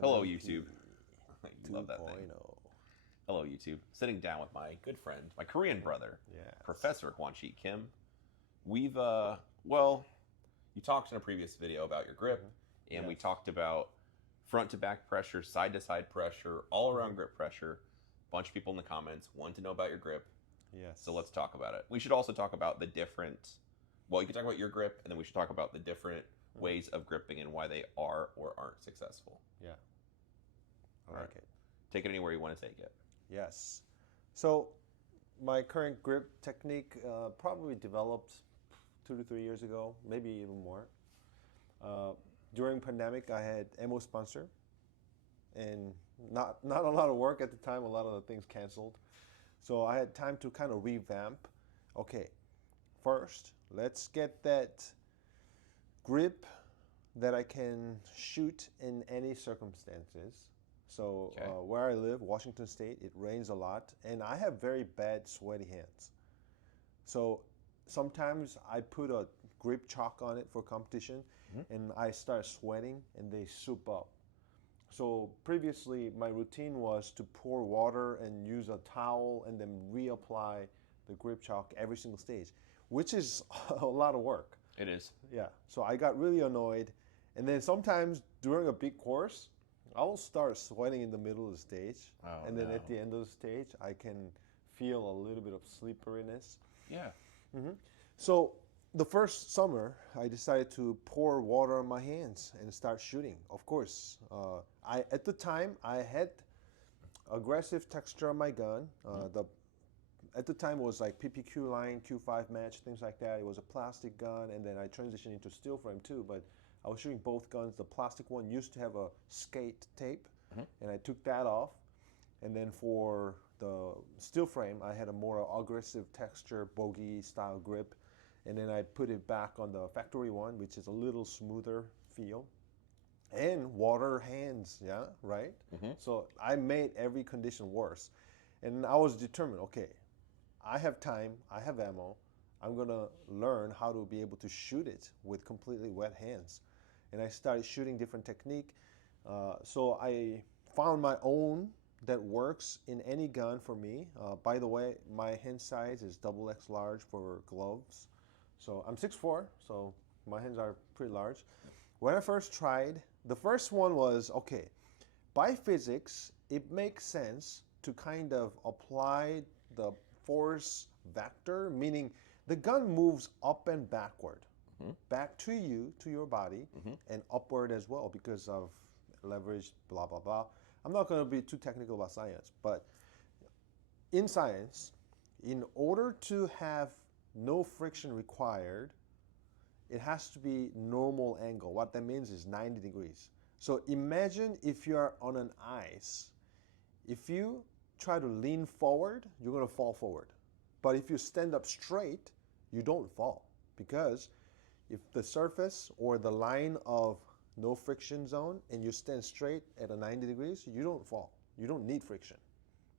Hello, MMP YouTube. You love that thing. 2.0. Hello, YouTube. Sitting down with my good friend, my Korean brother, Yes. Professor Hwansik Kim. Well, you talked in a previous video about your grip, and we Yes. talked about front to back pressure, side to side pressure, all around grip pressure. A bunch of people in the comments want to know about your grip, Yes. so let's talk about it. We should also talk about the different, well, you can talk about your grip, and then we should talk about the different ways of gripping and why they are or aren't successful. Yeah. I All like right. it. Take it anywhere you want to take it. Yes. So my current grip technique probably developed 2 to 3 years ago, maybe even more. During pandemic, I had ammo sponsor, and not a lot of work at the time. A lot of the things canceled, so I had time to kind of revamp. Okay, first let's get that grip that I can shoot in any circumstances. So Okay. where I live, Washington State, it rains a lot, and I have very bad sweaty hands. So sometimes I put a grip chalk on it for competition, and I start sweating, and they soup up. So previously, my routine was to pour water and use a towel, and then reapply the grip chalk every single stage, which is a lot of work. It is. Yeah, so I got really annoyed. And then sometimes during a big course, I will start sweating in the middle of the stage. Oh, and then no. at the end of the stage, I can feel a little bit of slipperiness. Yeah. So the first summer, I decided to pour water on my hands and start shooting. Of course, at the time, I had aggressive texture on my gun. At the time, it was like PPQ line, Q5 match, things like that. It was a plastic gun, and then I transitioned into steel frame too. But I was shooting both guns. The plastic one used to have a skate tape, and I took that off. And then for the steel frame, I had a more aggressive texture, bogey style grip. And then I put it back on the factory one, which is a little smoother feel. And water hands, yeah, right? So I made every condition worse. And I was determined, okay, I have time, I have ammo, I'm gonna learn how to be able to shoot it with completely wet hands. And I started shooting different technique. So I found my own that works in any gun for me. By the way, my hand size is XX large for gloves. So I'm 6'4", so my hands are pretty large. When I first tried, the first one was, okay, by physics, it makes sense to kind of apply the force vector, meaning the gun moves up and backward, back to you, to your body, and upward as well because of leverage, blah, blah, blah. I'm not going to be too technical about science, but in science, in order to have no friction required, it has to be normal angle. What that means is 90 degrees. So imagine if you are on an ice. If you try to lean forward, you're going to fall forward. But if you stand up straight, you don't fall. Because if the surface or the line of no friction zone and you stand straight at a 90 degrees, you don't fall. You don't need friction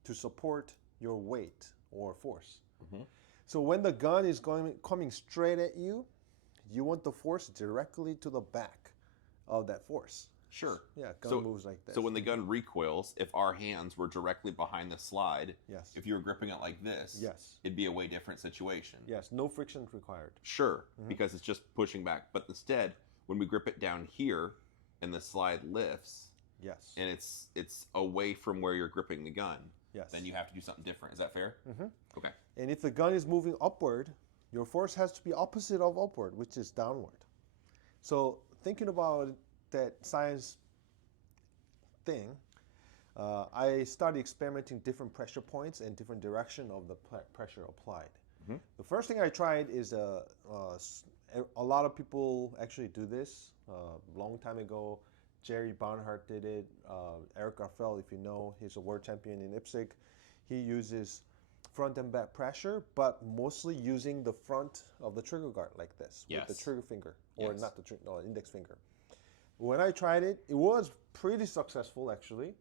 to support your weight or force. So when the gun is coming straight at you, you want the force directly to the back of that force. Sure. Yeah, gun moves like this. So when the gun recoils, if our hands were directly behind the slide, Yes. if you were gripping it like this, Yes. it'd be a way different situation. Yes, no friction required. Sure, because it's just pushing back. But instead, when we grip it down here and the slide lifts, Yes. and it's away from where you're gripping the gun, Yes. then you have to do something different. Is that fair? Okay. And if the gun is moving upward, your force has to be opposite of upward, which is downward. So thinking about that science thing, I started experimenting different pressure points and different direction of the pressure applied. The first thing I tried is a lot of people actually do this. Long time ago, Jerry Barnhart did it. Eric Garfeld, if you know, he's a world champion in IPSC. He uses front and back pressure, but mostly using the front of the trigger guard like this with the Yes. trigger finger, or Yes. not the index finger. When I tried it, it was pretty successful actually,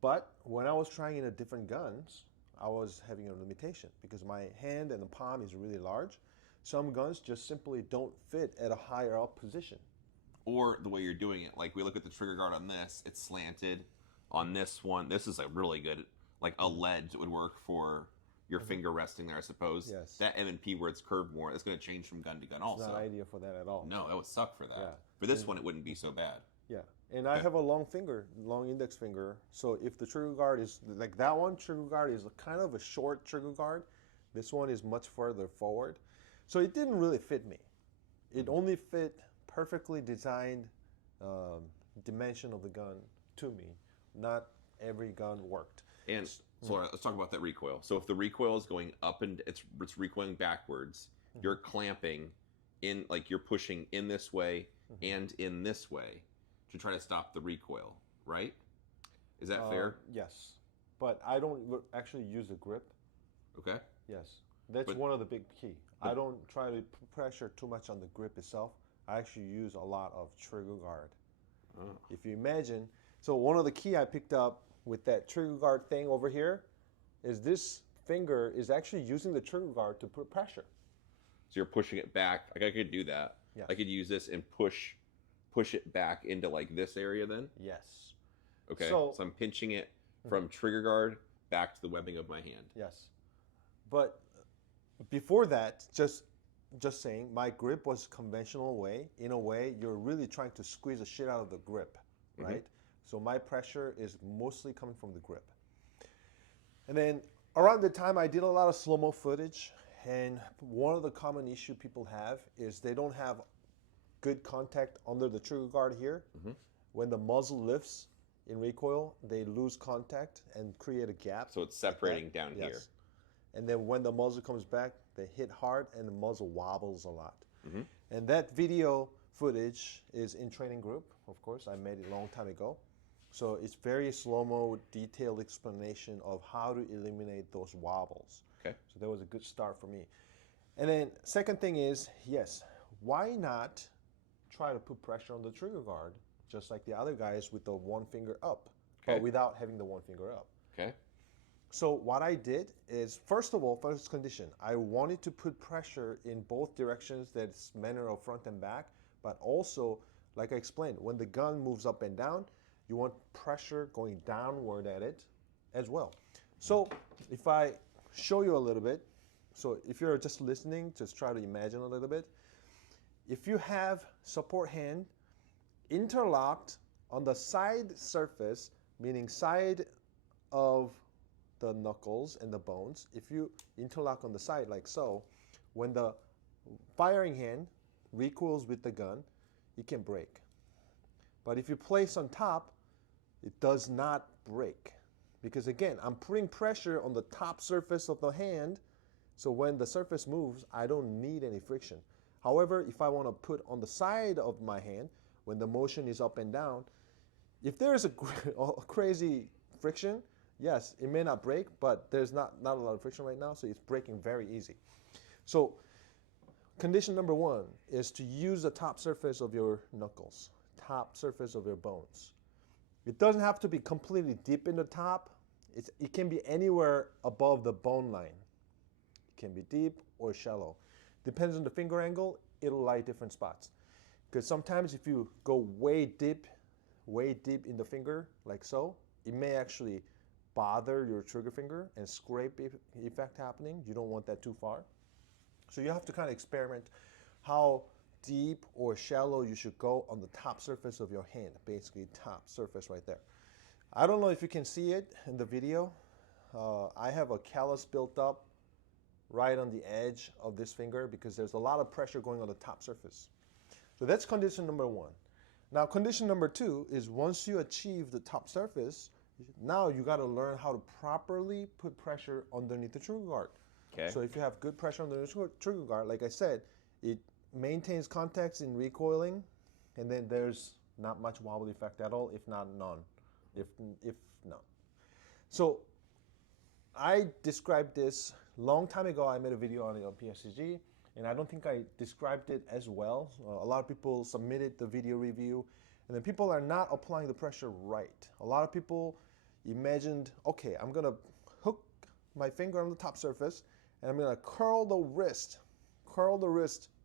but when I was trying it in different guns, I was having a limitation because my hand and the palm is really large. Some guns just simply don't fit at a higher up position. Or the way you're doing it, like we look at the trigger guard on this, it's slanted. On this one, this is a really good, like a ledge that would work for your finger resting there, I suppose. Yes. That M&P where it's curved more, it's going to change from gun to gun also. It's not ideal for that at all. No, it would suck for that. Yeah. For this one, it wouldn't be so bad. Yeah, and I have a long finger, long index finger. So if the trigger guard is like that one, trigger guard is kind of a short trigger guard. This one is much further forward. So it didn't really fit me. It only fit perfectly designed dimension of the gun to me. Not every gun worked. And so let's talk about that recoil. So if the recoil is going up and it's recoiling backwards, you're clamping in, like you're pushing in this way and in this way to try to stop the recoil, right? Is that fair? Yes, but I don't actually use a grip. Okay. Yes, that's one of the big key. I don't try to pressure too much on the grip itself. I actually use a lot of trigger guard. Oh. If you imagine, so one of the key I picked up with that trigger guard thing over here is this finger is actually using the trigger guard to put pressure. So you're pushing it back. Like I could do that. Yes. I could use this and push it back into like this area then? Yes. Okay. So I'm pinching it from trigger guard back to the webbing of my hand. Yes. But before that, just saying, my grip was conventional way. In a way, you're really trying to squeeze the shit out of the grip, right? So my pressure is mostly coming from the grip. And then around the time I did a lot of slow-mo footage, and one of the common issue people have is they don't have good contact under the trigger guard here. When the muzzle lifts in recoil, they lose contact and create a gap. So it's separating down here. And then when the muzzle comes back, they hit hard and the muzzle wobbles a lot. And that video footage is in training group, of course. I made it a long time ago. So it's very slow-mo, detailed explanation of how to eliminate those wobbles. Okay. So that was a good start for me. And then second thing is, yes, why not try to put pressure on the trigger guard, just like the other guys with the one finger up, but without having the one finger up. Okay. So what I did is, first of all, first condition, I wanted to put pressure in both directions, that's manner of front and back, but also, like I explained, when the gun moves up and down, you want pressure going downward at it as well. So if I show you a little bit, so if you're just listening, just try to imagine a little bit. If you have support hand interlocked on the side surface, meaning side of the knuckles and the bones, if you interlock on the side like so, when the firing hand recoils with the gun, it can break. But if you place on top, it does not break. Because again, I'm putting pressure on the top surface of the hand, so when the surface moves, I don't need any friction. However, if I want to put on the side of my hand, when the motion is up and down, if there is a crazy friction, yes, it may not break, but there's not a lot of friction right now, so it's breaking very easy. So condition number one is to use the top surface of your knuckles, top surface of your bones. It doesn't have to be completely deep in the top. It can be anywhere above the bone line. It can be deep or shallow. Depends on the finger angle, it'll lie different spots. Because sometimes if you go way deep in the finger, like so, it may actually bother your trigger finger and scrape effect happening. You don't want that too far. So you have to kind of experiment how deep or shallow you should go on the top surface of your hand, basically top surface right there. I don't know if you can see it in the video. I have a callus built up right on the edge of this finger because there's a lot of pressure going on the top surface. So that's condition number one. Now condition number two is once you achieve the top surface, now you got to learn how to properly put pressure underneath the trigger guard. Okay. So if you have good pressure underneath the trigger guard, like I said, it maintains contacts in recoiling, and then there's not much wobble effect at all, if not none. If none. So I described this long time ago. I made a video on it on PSCG, and I don't think I described it as well. A lot of people submitted the video review, and then people are not applying the pressure right. A lot of people imagined, okay, I'm gonna hook my finger on the top surface, and I'm gonna curl the wrist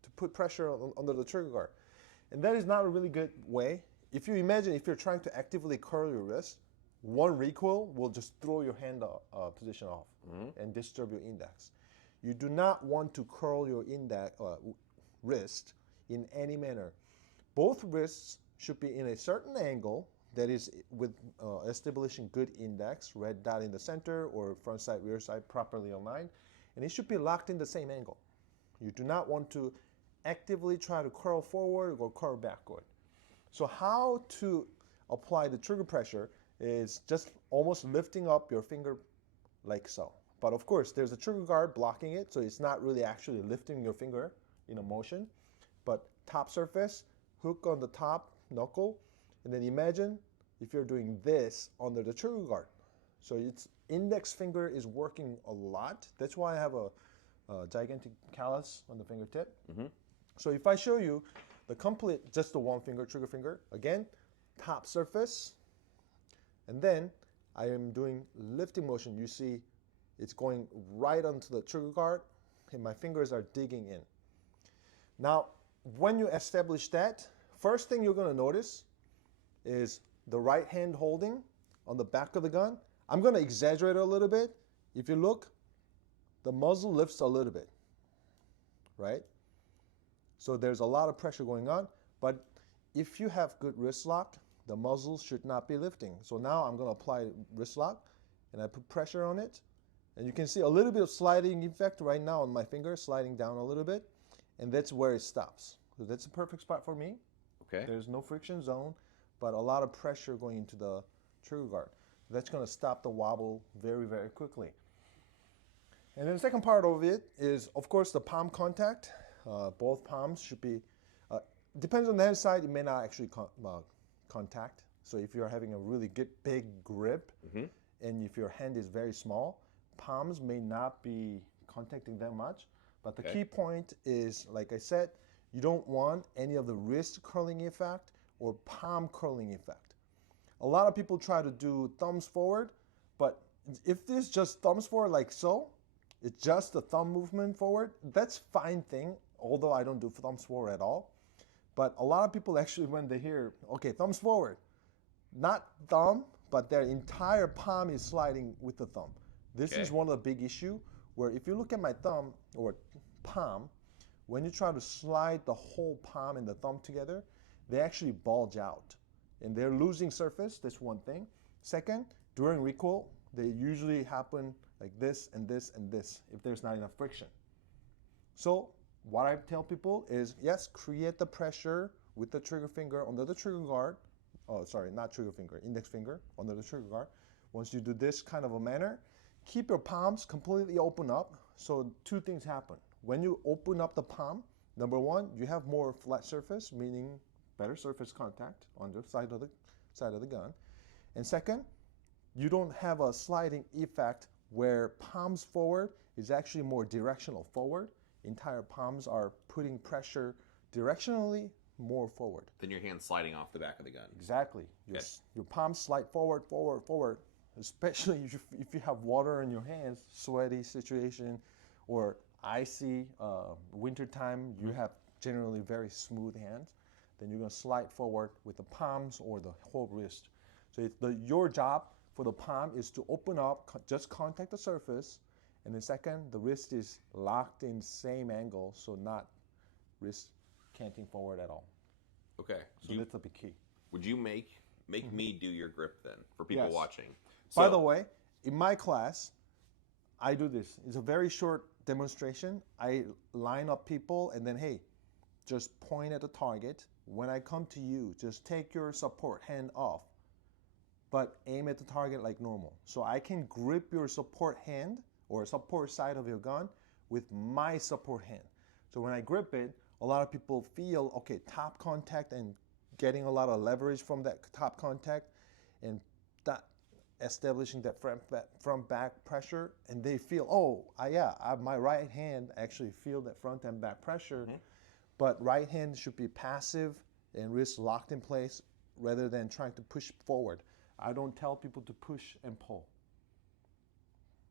to put pressure under the trigger guard. And that is not a really good way. If you imagine if you're trying to actively curl your wrist, one recoil will just throw your hand position off and disturb your index. You do not want to curl your wrist in any manner. Both wrists should be in a certain angle that is with establishing good index, red dot in the center or front side, rear side properly aligned, and it should be locked in the same angle. You do not want to actively try to curl forward or curl backward. So how to apply the trigger pressure is just almost lifting up your finger like so. But of course, there's a trigger guard blocking it, so it's not really actually lifting your finger in a motion. But top surface, hook on the top knuckle, and then imagine if you're doing this under the trigger guard. So its index finger is working a lot. That's why I have a gigantic callus on the fingertip. So if I show you the complete, just the one finger, trigger finger, again, top surface, and then I am doing lifting motion. You see it's going right onto the trigger guard, and my fingers are digging in. Now, when you establish that, first thing you're going to notice is the right hand holding on the back of the gun. I'm going to exaggerate a little bit. If you look, the muzzle lifts a little bit, right? So there's a lot of pressure going on, but if you have good wrist lock, the muzzle should not be lifting. So now I'm going to apply wrist lock, and I put pressure on it, and you can see a little bit of sliding effect right now on my finger, sliding down a little bit, and that's where it stops. So that's a perfect spot for me. Okay. There's no friction zone, but a lot of pressure going into the trigger guard. That's going to stop the wobble very, very quickly. And then the second part of it is, of course, the palm contact. Both palms should be, depends on the hand side, it may not actually contact. So if you're having a really good big grip, and if your hand is very small, palms may not be contacting that much. But the key point is, like I said, you don't want any of the wrist curling effect or palm curling effect. A lot of people try to do thumbs forward, but if this just thumbs forward like so, it's just the thumb movement forward, that's fine thing, although I don't do thumbs forward at all. But a lot of people actually, when they hear, okay, thumbs forward, not thumb, but their entire palm is sliding with the thumb. This is one of the big issue where if you look at my thumb or palm, when you try to slide the whole palm and the thumb together, they actually bulge out and they're losing surface. That's one thing. Second, during recoil, they usually happen like this and this and this if there's not enough friction. So what I tell people is, yes, create the pressure with the trigger finger under the trigger guard. Oh, sorry, not trigger finger, index finger under the trigger guard. Once you do this kind of a manner, keep your palms completely open up. So two things happen. When you open up the palm, number one, you have more flat surface, meaning better surface contact on the side of the gun. And second, you don't have a sliding effect where palms forward is actually more directional forward. Entire palms are putting pressure directionally more forward. Then your hand sliding off the back of the gun. Exactly. Your palms slide forward, forward, forward, especially if you have water in your hands, sweaty situation, or icy wintertime, you have generally very smooth hands, then you're going to slide forward with the palms or the whole wrist. So your job for the palm is to open up, just contact the surface, and then second, the wrist is locked in same angle, so not wrist canting forward at all. Okay. So that's a big key. Would you make me do your grip then for people watching? By the way, in my class, I do this. It's a very short demonstration. I line up people and then, hey, just point at the target. When I come to you, just take your support hand off, but aim at the target like normal. So I can grip your support hand or support side of your gun with my support hand. So when I grip it, a lot of people feel, okay, top contact and getting a lot of leverage from that top contact and that establishing that front back pressure, and they feel, my right hand actually feel that front and back pressure, but right hand should be passive and wrist locked in place rather than trying to push forward. I don't tell people to push and pull.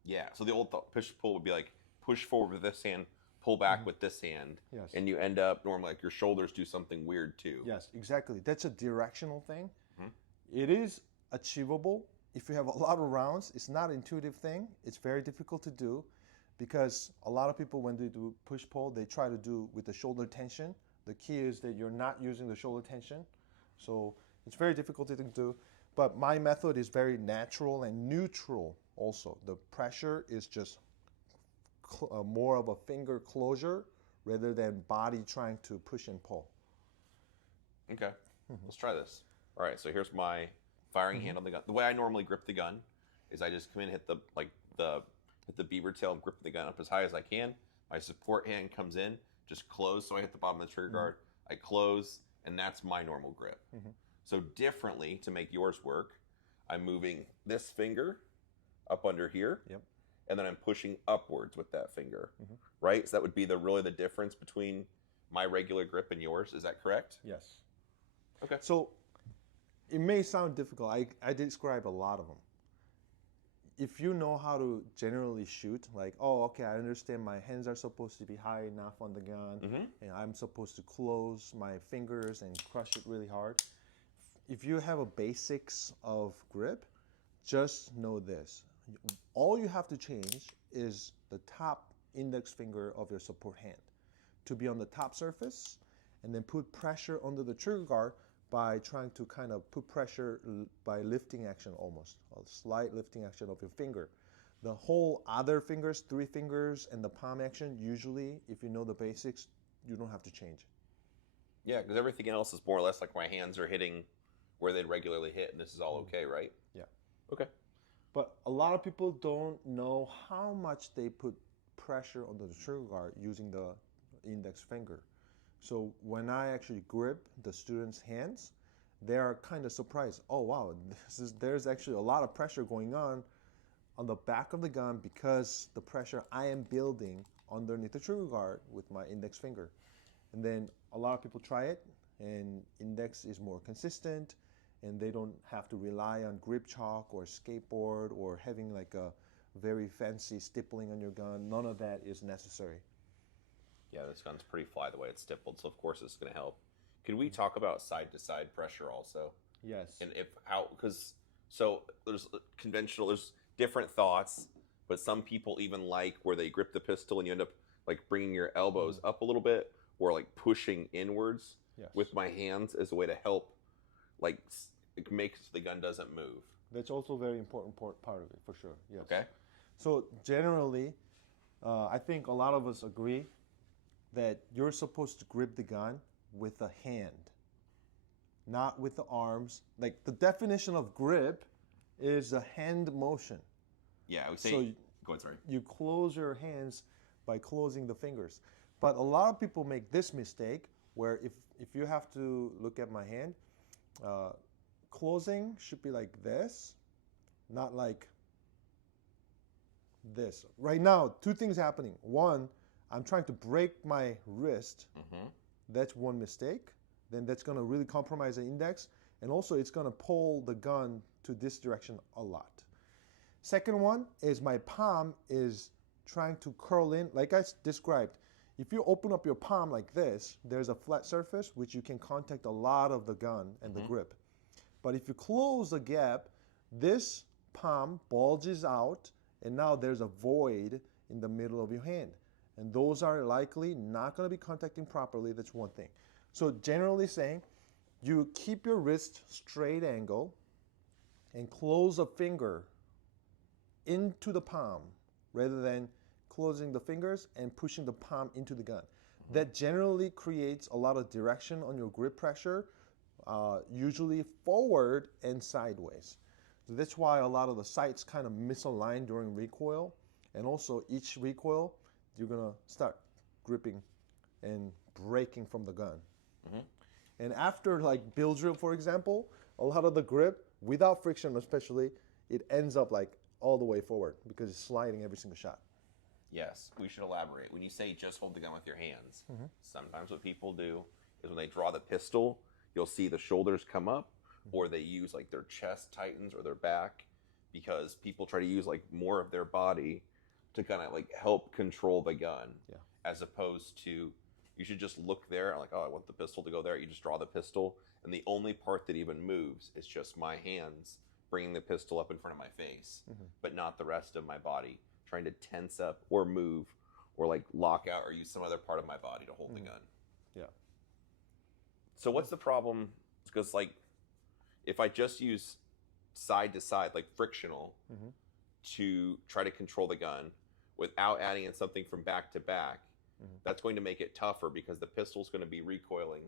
Yeah, so the old push-pull would be like push forward with this hand, pull back with this hand, Yes. and you end up normally like your shoulders do something weird too. Yes, exactly. That's a directional thing. Mhm. It is achievable if you have a lot of rounds. It's not an intuitive thing. It's very difficult to do because a lot of people, when they do push-pull, they try to do with the shoulder tension. The key is that you're not using the shoulder tension. So it's very difficult to do. But my method is very natural and neutral also. The pressure is just more of a finger closure rather than body trying to push and pull. Okay, let's try this. All right, so here's my firing hand on the gun. The way I normally grip the gun is I just come in, hit the beaver tail, and grip the gun up as high as I can. My support hand comes in, just close, so I hit the bottom of the trigger guard. I close, and that's my normal grip. So differently, to make yours work, I'm moving this finger up under here, and then I'm pushing upwards with that finger, right? So that would be really the difference between my regular grip and yours. Is that correct? Yes. Okay. So it may sound difficult. I describe a lot of them. If you know how to generally shoot, like, oh, okay, I understand my hands are supposed to be high enough on the gun, and I'm supposed to close my fingers and crush it really hard. If you have a basics of grip, just know this. All you have to change is the top index finger of your support hand to be on the top surface, and then put pressure under the trigger guard by trying to kind of put pressure by lifting action, almost a slight lifting action of your finger. The whole other fingers, 3 fingers, and the palm action, usually, if you know the basics, you don't have to change. Yeah, because everything else is more or less like my hands are hitting where they'd regularly hit, and this is all okay, right? Yeah. Okay. But a lot of people don't know how much they put pressure on the trigger guard using the index finger. So when I actually grip the students' hands, they are kind of surprised. Oh wow, there's actually a lot of pressure going on the back of the gun because the pressure I am building underneath the trigger guard with my index finger. And then a lot of people try it, and index is more consistent, and they don't have to rely on grip chalk or skateboard or having like a very fancy stippling on your gun. None of that is necessary. Yeah, this gun's pretty fly the way it's stippled, so of course it's going to help. Can we talk about side-to-side pressure also? Yes. And because there's there's different thoughts, but some people even like where they grip the pistol and you end up like bringing your elbows up a little bit or like pushing inwards with my hands as a way to help like make so the gun doesn't move. That's also a very important part of it, for sure. Yes. Okay. So generally, I think a lot of us agree that you're supposed to grip the gun with the hand, not with the arms. Like the definition of grip is a hand motion. Yeah, we say. So go ahead, sorry. You close your hands by closing the fingers. But a lot of people make this mistake where if you have to look at my hand, closing should be like this, not like this. Right now, 2 things happening. One, I'm trying to break my wrist. That's one mistake. Then that's going to really compromise the index. And also, it's going to pull the gun to this direction a lot. Second one is my palm is trying to curl in. Like I described, if you open up your palm like this, there's a flat surface which you can contact a lot of the gun and the grip. But if you close the gap, this palm bulges out, and now there's a void in the middle of your hand. And those are likely not going to be contacting properly. That's one thing. So generally saying, you keep your wrist straight angle and close a finger into the palm rather than closing the fingers and pushing the palm into the gun. That generally creates a lot of direction on your grip pressure, usually forward and sideways. So that's why a lot of the sights kind of misalign during recoil. And also each recoil, you're gonna start gripping and breaking from the gun. And after like bill drill, for example, a lot of the grip, without friction especially, it ends up like all the way forward because it's sliding every single shot. Yes, we should elaborate. When you say just hold the gun with your hands, sometimes what people do is when they draw the pistol, you'll see the shoulders come up, or they use like their chest tightens or their back, because people try to use like more of their body to kind of like help control the gun. Yeah. as opposed to you should just look there like, oh, I want the pistol to go there. You just draw the pistol, and the only part that even moves is just my hands bringing the pistol up in front of my face, but not the rest of my body trying to tense up or move or like lock out or use some other part of my body to hold the gun. Yeah. So what's the problem? Because like if I just use side to side, like frictional, to try to control the gun without adding in something from back to back, that's going to make it tougher because the pistol's going to be recoiling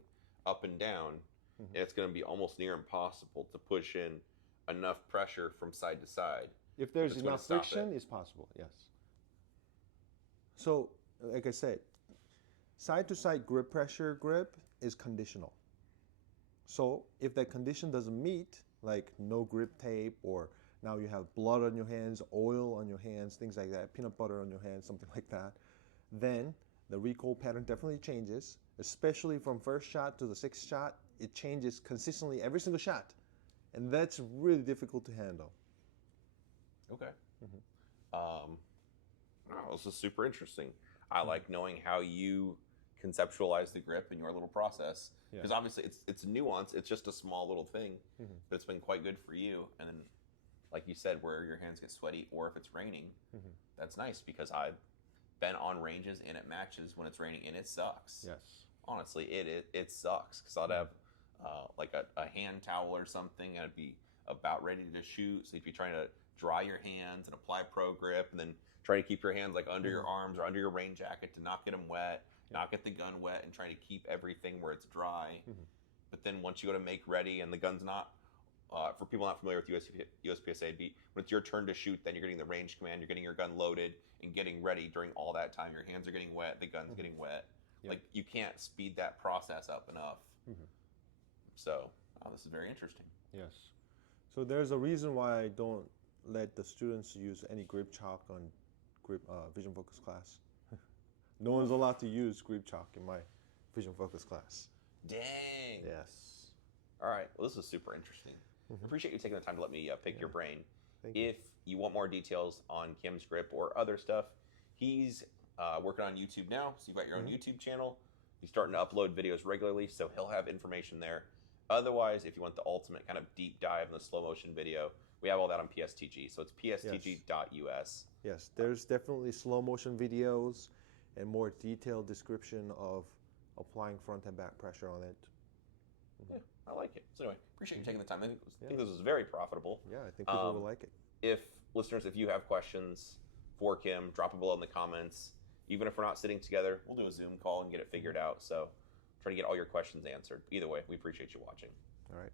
up and down, and it's going to be almost near impossible to push in enough pressure from side to side. If there's enough friction, it's possible, yes. So, like I said, side-to-side grip pressure grip is conditional. So, if that condition doesn't meet, like no grip tape, or now you have blood on your hands, oil on your hands, things like that, peanut butter on your hands, something like that, then the recoil pattern definitely changes, especially from first shot to the sixth shot. It changes consistently every single shot, and that's really difficult to handle. Okay. Oh, this is super interesting. I like knowing how you conceptualize the grip in your little process, because obviously it's nuance. It's just a small little thing, but it's been quite good for you. And then, like you said, where your hands get sweaty or if it's raining, that's nice because I've been on ranges and at matches when it's raining and it sucks. Yes. Honestly, it sucks because I'd have like a hand towel or something and I'd be about ready to shoot. So if you're trying to dry your hands and apply pro grip and then try to keep your hands like under your arms or under your rain jacket to not get them wet, not get the gun wet, and trying to keep everything where it's dry. But then once you go to make ready and the gun's not, for people not familiar with USPSA, when it's your turn to shoot, then you're getting the range command, you're getting your gun loaded and getting ready. During all that time, your hands are getting wet, the gun's getting wet. Like you can't speed that process up enough. So this is very interesting. Yes. So there's a reason why I don't let the students use any grip chalk on vision focus class. No one's allowed to use grip chalk in my vision focus class. Dang. Yes. All right. Well, this is super interesting. I appreciate you taking the time to let me pick your brain. Thank you. If you want more details on Kim's grip or other stuff, he's working on YouTube now. So you've got your own YouTube channel. He's starting to upload videos regularly, so he'll have information there. Otherwise, if you want the ultimate kind of deep dive in the slow motion video, we have all that on PSTG. So it's pstg.us. Yes, there's definitely slow motion videos and more detailed description of applying front and back pressure on it. Yeah, I like it. So anyway, appreciate you taking the time. I think this was very profitable. Yeah, I think people will like it. If listeners, if you have questions for Kim, drop it below in the comments. Even if we're not sitting together, we'll do a Zoom call and get it figured out. So try to get all your questions answered. Either way, we appreciate you watching. All right.